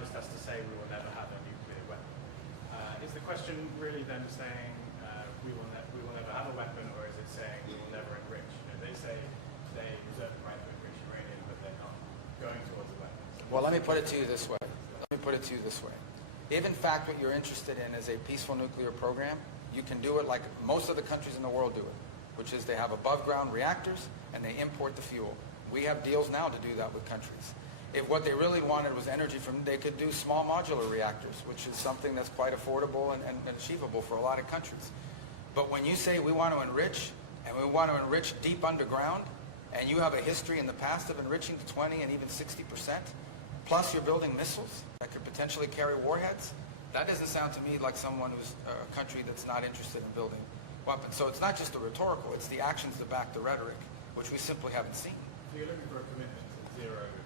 just has to say we will never have a nuclear weapon. Is the question really then saying we will never have a weapon, or is it saying we will never enrich? They say they reserve the right to enrich uranium, but they're not going towards a weapon. So well, let me put it to you this way. If in fact what you're interested in is a peaceful nuclear program, you can do it like most of the countries in the world do it, which is they have above ground reactors and they import the fuel. We have deals now to do that with countries. If what they really wanted was energy from, they could do small modular reactors, which is something that's quite affordable and achievable for a lot of countries. But when you say we want to enrich, and we want to enrich deep underground, and you have a history in the past of enriching to 20 and even 60%, plus you're building missiles that could potentially carry warheads, that doesn't sound to me like someone who's a country that's not interested in building weapons. So it's not just the rhetorical, it's the actions that back the rhetoric, which we simply haven't seen. So you're looking for a commitment to zero enrichment?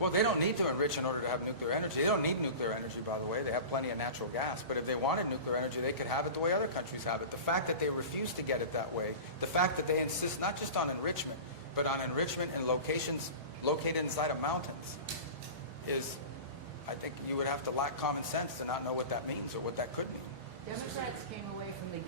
Well, they don't need to enrich in order to have nuclear energy. They don't need nuclear energy, by the way. They have plenty of natural gas. But if they wanted nuclear energy, they could have it the way other countries have it. The fact that they refuse to get it that way, the fact that they insist not just on enrichment, but on enrichment in locations located inside of mountains is, I think you would have to lack common sense to not know what that means or what that could mean. Democrats came away from the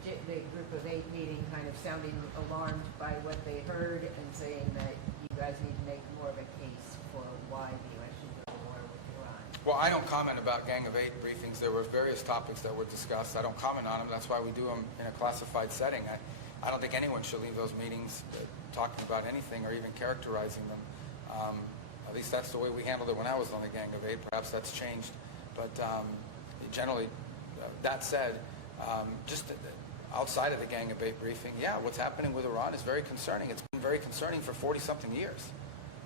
Group of 8 meeting kind of sounding alarmed by what they heard and saying that you guys need to make more of a case for why the U.S. should go to war with Iran. Well, I don't comment about Gang of 8 briefings. There were various topics that were discussed. I don't comment on them. That's why we do them in a classified setting. I don't think anyone should leave those meetings talking about anything or even characterizing them. At least that's the way we handled it when I was on the Gang of 8. Perhaps that's changed. But generally, that said, just outside of the Gang of 8 briefing, yeah, what's happening with Iran is very concerning. It's been very concerning for 40-something years.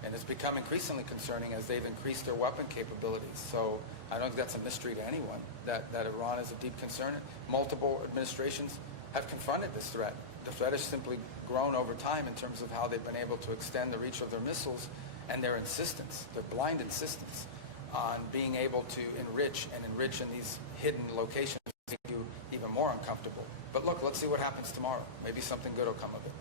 And it's become increasingly concerning as they've increased their weapon capabilities. So I don't think that's a mystery to anyone, that Iran is a deep concern. Multiple administrations have confronted this threat. The threat has simply grown over time in terms of how they've been able to extend the reach of their missiles and their insistence, their blind insistence on being able to enrich in these hidden locations make you even more uncomfortable. But look, let's see what happens tomorrow. Maybe something good will come of it.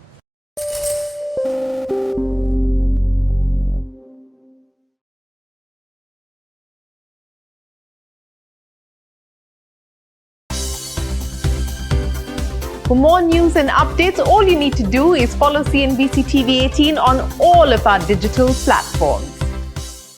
For more news and updates, all you need to do is follow CNBC TV 18 on all of our digital platforms.